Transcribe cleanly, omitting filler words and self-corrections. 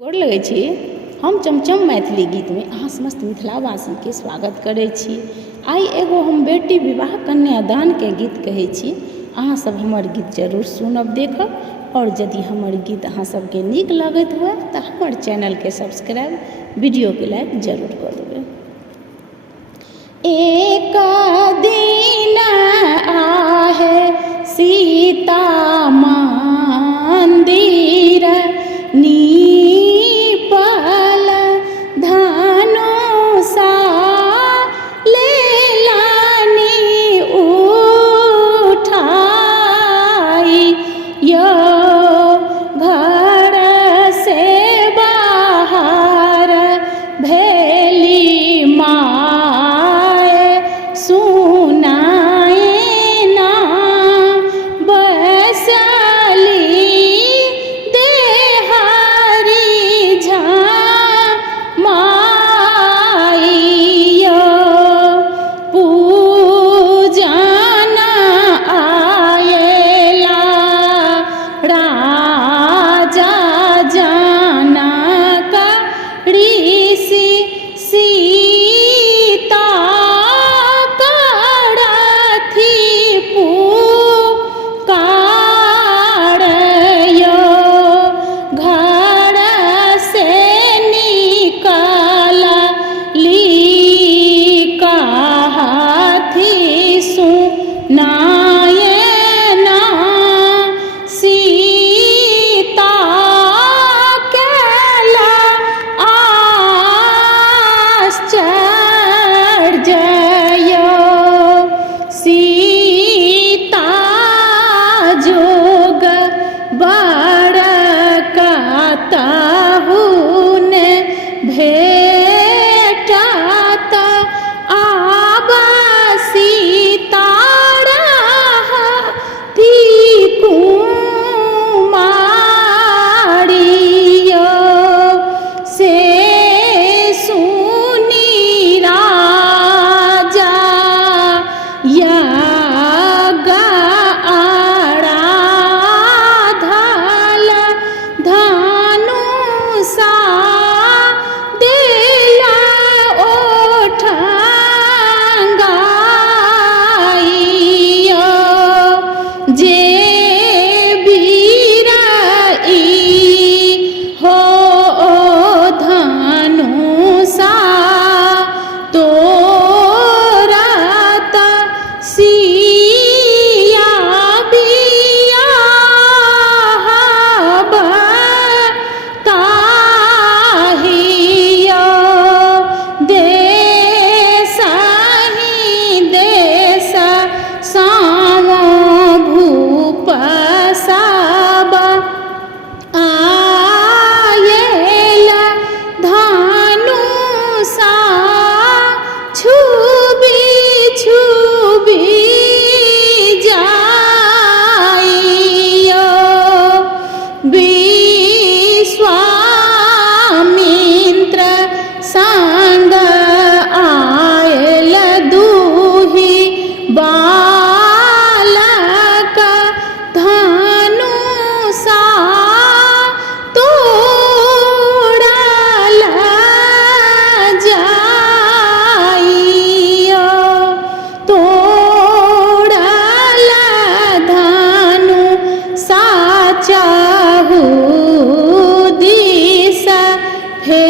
गोर लगै छी। हम चमचम मैथिली गीत में अहाँ समस्त मिथिलावासी के स्वागत करै छी। आई एगो हम बेटी विवाह कन्यादान के गीत कहै छी। अहाँ सब हमर गीत जरूर सुनब देखब और यदि हमर गीत अहाँ सबके नीक लगैत हुए तऽ हमर चैनल के सब्सक्राइब वीडियो के लाइक जरूर कऽ देबै। एक दिन आहे सीता मंदिर नीपल धनुषा लेलानी उठाई यो घर से बाहर भेली माय सुनाए ना बसली देहरी झमाइयो पूजन आएला राजा जनक ऋषि सीता करथि पुकार यो घर से निकलली कहथि सुनाए ना सीता केला आश्चर्य यो सीता जोग बड़ कतहुन भेटत आब सीता रहती कुमारी यो से सुनी राजा यज्ञ आराधल धनुषा देला ओठंगाइयो जे बीरई हो धनुषा तोरत सिया बियाहब ताहियो देसहि देस साम भूप सब आयल धनुषा छुबी छुबी जाइयो विश्वामित्र संग आयल दूहि बालक धनुषा तोड़ल जाइयो तोड़ल धनुषा चाहु दिस हे